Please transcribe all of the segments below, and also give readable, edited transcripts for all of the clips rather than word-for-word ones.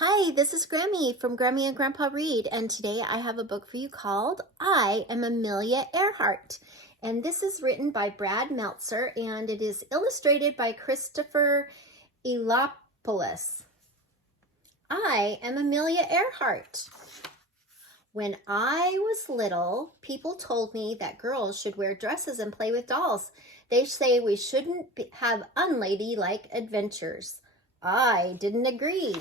Hi, this is Grammy from Grammy and Grandpa Read, and today I have a book for you called I Am Amelia Earhart. And this is written by Brad Meltzer, and it is illustrated by Christopher Eliopoulos. I am Amelia Earhart. When I was little, people told me that girls should wear dresses and play with dolls. They say we shouldn't have unladylike adventures. I didn't agree.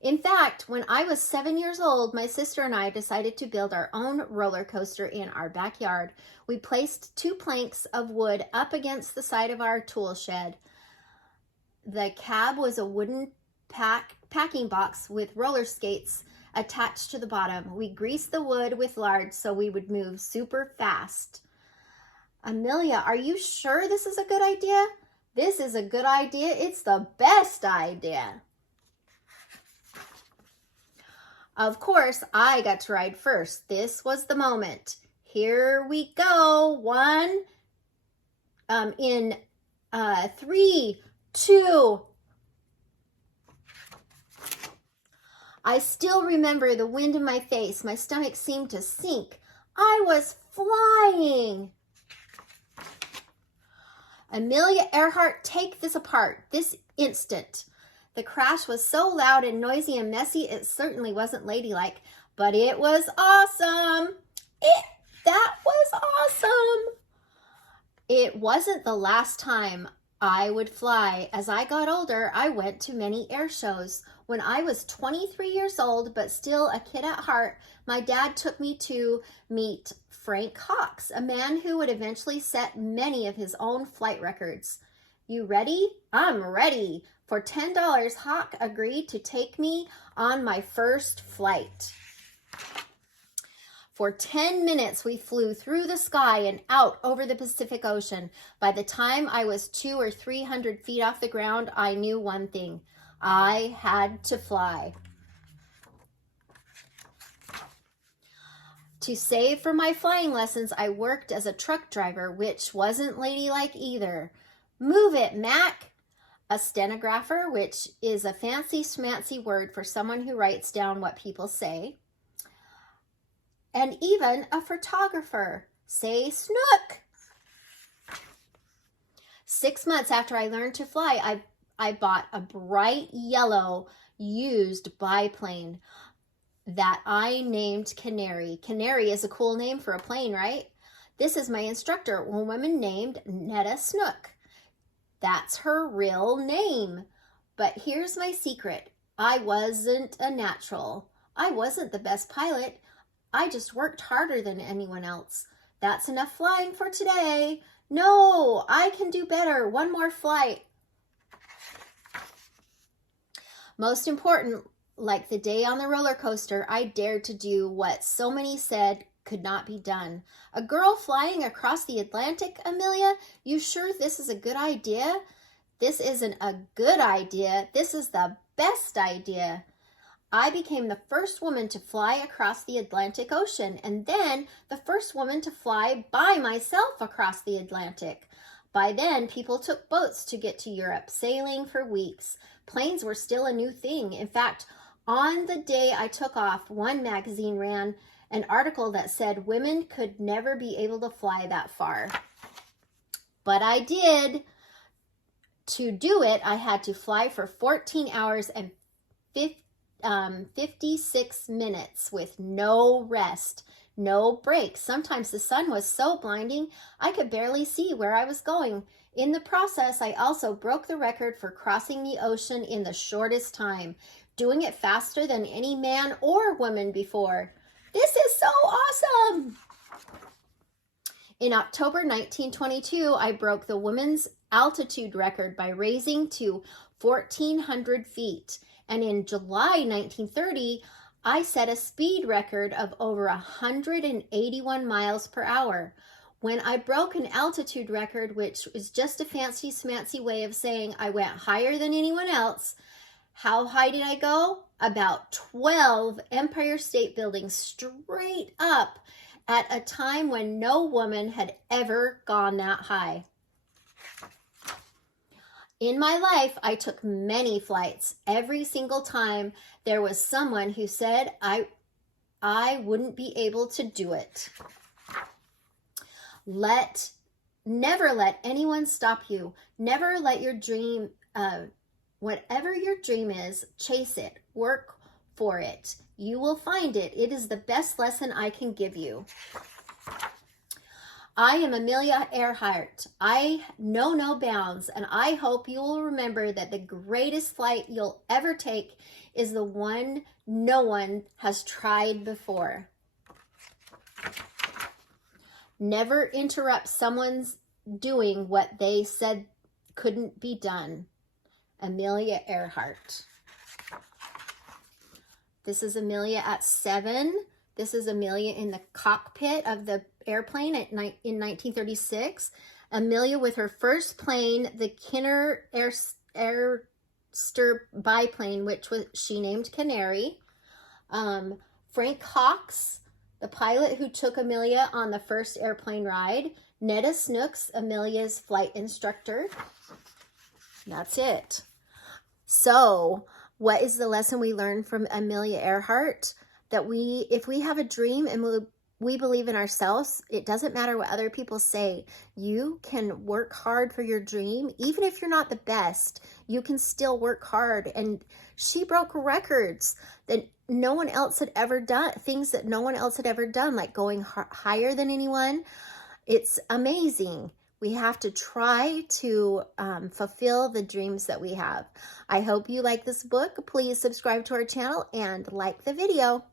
In fact, when I was 7 years old, my sister and I decided to build our own roller coaster in our backyard. We placed 2 planks of wood up against the side of our tool shed. The cab was a wooden packing box with roller skates attached to the bottom. We greased the wood with lard so we would move super fast. Amelia, are you sure this is a good idea? This is a good idea. It's the best idea. Of course, I got to ride first. This was the moment. Here we go. In 3, 2. I still remember the wind in my face. My stomach seemed to sink. I was flying. Amelia Earhart, take this apart this instant. The crash was so loud and noisy and messy, it certainly wasn't ladylike, but it was awesome. That was awesome. It wasn't the last time I would fly. As I got older, I went to many air shows. When I was 23 years old, but still a kid at heart, my dad took me to meet Frank Cox, a man who would eventually set many of his own flight records. You ready? I'm ready. For $10, Hawk agreed to take me on my first flight. For 10 minutes, we flew through the sky and out over the Pacific Ocean. By the time I was 200 or 300 feet off the ground, I knew one thing. I had to fly. To save for my flying lessons, I worked as a truck driver, which wasn't ladylike either. Move it, Mac. A stenographer, which is a fancy schmancy word for someone who writes down what people say. And even a photographer. Say snook. 6 months after I learned to fly, I bought a bright yellow used biplane that I named Canary. Canary is a cool name for a plane, right? This is my instructor, a woman named Netta Snook. That's her real name. But here's my secret. I wasn't a natural. I wasn't the best pilot. I just worked harder than anyone else. That's enough flying for today. No, I can do better. One more flight. Most important, like the day on the roller coaster, I dared to do what so many said could not be done. A girl flying across the Atlantic, Amelia? You sure this is a good idea? This isn't a good idea. This is the best idea. I became the first woman to fly across the Atlantic Ocean, and then the first woman to fly by myself across the Atlantic. By then, people took boats to get to Europe, sailing for weeks. Planes were still a new thing. In fact, on the day I took off, one magazine ran an article that said women could never be able to fly that far. But I did. To do it, I had to fly for 14 hours and 56 minutes with no rest, no breaks. Sometimes the sun was so blinding, I could barely see where I was going. In the process, I also broke the record for crossing the ocean in the shortest time, doing it faster than any man or woman before. This is so awesome! In October 1922, I broke the women's altitude record by raising to 1,400 feet. And in July 1930, I set a speed record of over 181 miles per hour. When I broke an altitude record, which is just a fancy smancy way of saying I went higher than anyone else, how high did I go? About 12 Empire State Buildings straight up at a time when no woman had ever gone that high. In my life, I took many flights. Every single time there was someone who said I wouldn't be able to do it. Never let anyone stop you. Never let your dream, whatever your dream is, chase it. Work for it. You will find it. It is the best lesson I can give you. I am Amelia Earhart. I know no bounds, and I hope you will remember that the greatest flight you'll ever take is the one no one has tried before. Never interrupt someone's doing what they said couldn't be done. Amelia Earhart. This is Amelia at 7. This is Amelia in the cockpit of the airplane in 1936. Amelia with her first plane, the Kinner Airster biplane, which she named Canary. Frank Hawks, the pilot who took Amelia on the first airplane ride. Netta Snooks, Amelia's flight instructor. That's it. So, what is the lesson we learned from Amelia Earhart? That if we have a dream and we believe in ourselves, it doesn't matter what other people say. You can work hard for your dream. Even if you're not the best, you can still work hard. And she broke records that no one else had ever done, things that no one else had ever done, like going higher than anyone. It's amazing. We have to try to fulfill the dreams that we have. I hope you like this book. Please subscribe to our channel and like the video.